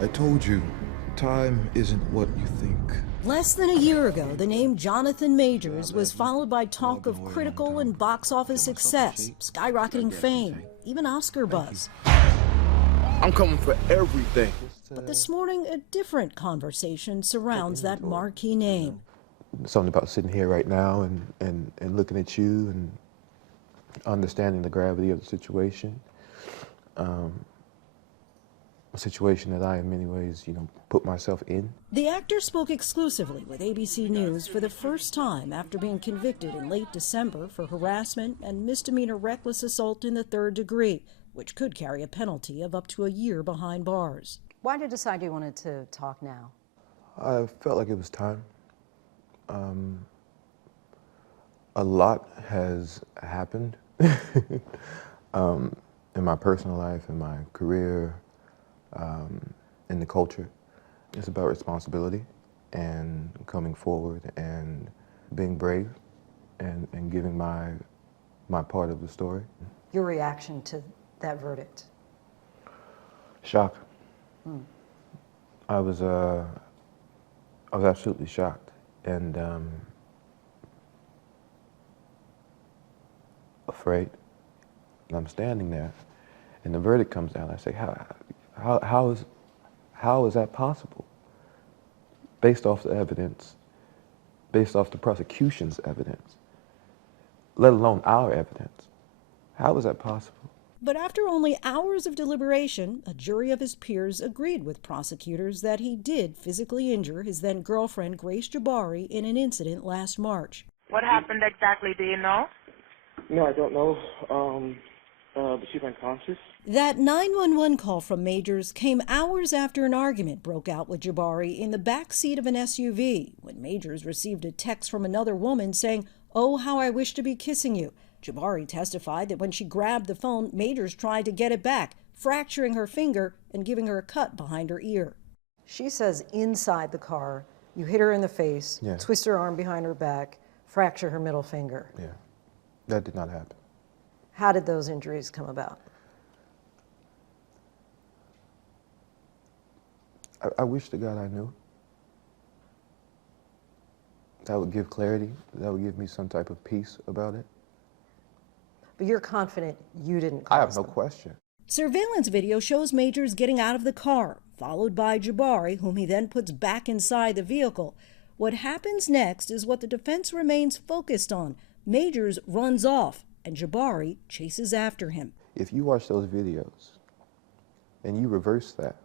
I told you, time isn't what you think. Less than a year ago, the name Jonathan Majors was followed by talk of critical and box office success, skyrocketing fame, even Oscar buzz. I'm coming for everything. But this morning, a different conversation surrounds that marquee name. Something about sitting here right now and looking at you and understanding the gravity of the situation. A situation that I, in many ways, put myself in. The actor spoke exclusively with ABC News for the first time after being convicted in late December for harassment and misdemeanor reckless assault in the third degree, which could carry a penalty of up to a year behind bars. Why did you decide you wanted to talk now? I felt like it was time. A lot has happened in my personal life, in my career, in the culture. It's about responsibility and coming forward and being brave and giving my part of the story. Your reaction to that verdict? Shock. I was absolutely shocked and afraid. And I'm standing there, and the verdict comes down. I say, how is that possible? Based off the evidence, based off the prosecution's evidence, let alone our evidence. How is that possible? But after only hours of deliberation, a jury of his peers agreed with prosecutors that he did physically injure his then-girlfriend Grace Jabari in an incident last March. What happened exactly, do you know? No, I don't know. But she's unconscious. That 911 call from Majors came hours after an argument broke out with Jabari in the back seat of an SUV, when Majors received a text from another woman saying, "Oh, how I wish to be kissing you." Jabari testified that when she grabbed the phone, Majors tried to get it back, fracturing her finger and giving her a cut behind her ear. She says inside the car, you hit her in the face, twist her arm behind her back, fracture her middle finger. Yeah, that did not happen. How did those injuries come about? I wish to God I knew. That would give clarity. That would give me some type of peace about it. But you're confident you didn't cause I have no them. question. Surveillance video shows Majors getting out of the car, followed by Jabari, whom he then puts back inside the vehicle. What happens next is what the defense remains focused on. Majors runs off, and Jabari chases after him. If you watch those videos and you reverse that,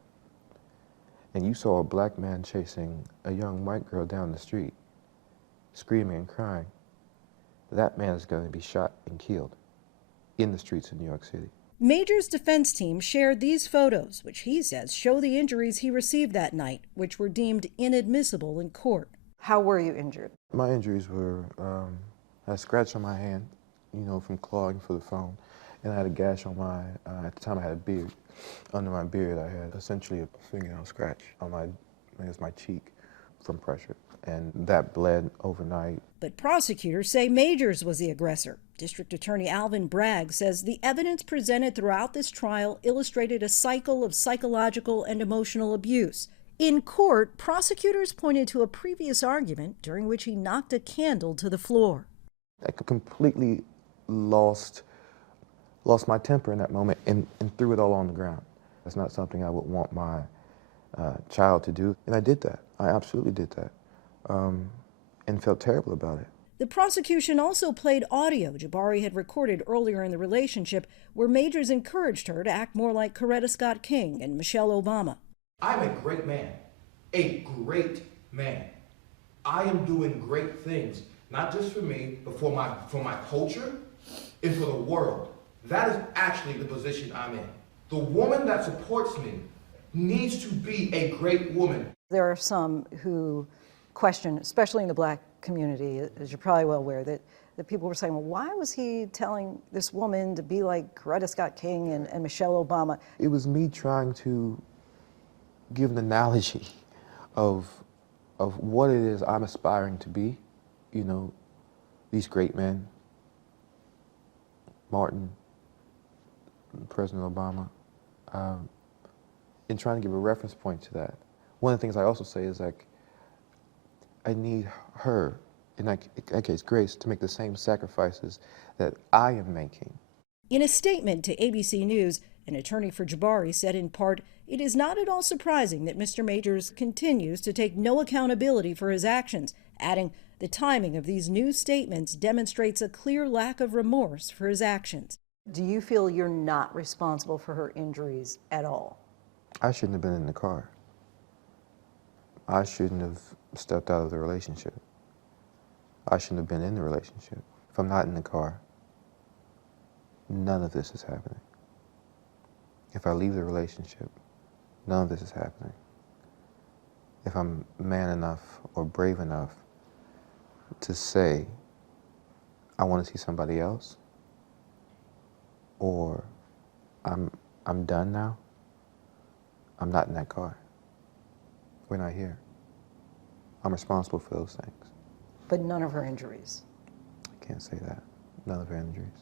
and you saw a black man chasing a young white girl down the street, screaming and crying, that man is going to be shot and killed in the streets of New York City. Majors' defense team shared these photos, which he says show the injuries he received that night, which were deemed inadmissible in court. How were you injured? My injuries were a scratch on my hand, from clawing for the phone, and I had a gash on my, at the time I had a beard. Under my beard I had essentially a fingernail scratch on my cheek from pressure, and that bled overnight. But prosecutors say Majors was the aggressor. District Attorney Alvin Bragg says the evidence presented throughout this trial illustrated a cycle of psychological and emotional abuse. In court, prosecutors pointed to a previous argument during which he knocked a candle to the floor. I completely lost my temper in that moment and threw it all on the ground. That's not something I would want my child to do, and I did that. I absolutely did that, and felt terrible about it. The prosecution also played audio Jabari had recorded earlier in the relationship, where Majors encouraged her to act more like Coretta Scott King and Michelle Obama. I'm a great man, a great man. I am doing great things, not just for me, but for my culture and for the world. That is actually the position I'm in. The woman that supports me needs to be a great woman. There are some who question, especially in the black community, as you're probably well aware, that people were saying, well, why was he telling this woman to be like Coretta Scott King and Michelle Obama? It was me trying to give an analogy of what it is I'm aspiring to be. These great men, Martin, President Obama, in trying to give a reference point to that, one of the things I also say is like, I need her, in that case, Grace, to make the same sacrifices that I am making. In a statement to ABC News, an attorney for Jabari said in part, "It is not at all surprising that Mr. Majors continues to take no accountability for his actions," adding, "The timing of these new statements demonstrates a clear lack of remorse for his actions." Do you feel you're not responsible for her injuries at all? I shouldn't have been in the car. I shouldn't have stepped out of the relationship. I shouldn't have been in the relationship. If I'm not in the car, none of this is happening. If I leave the relationship, none of this is happening. If I'm man enough or brave enough to say, I want to see somebody else, or I'm done now, I'm not in that car. We're not here. I'm responsible for those things. But none of her injuries. I can't say that. None of her injuries.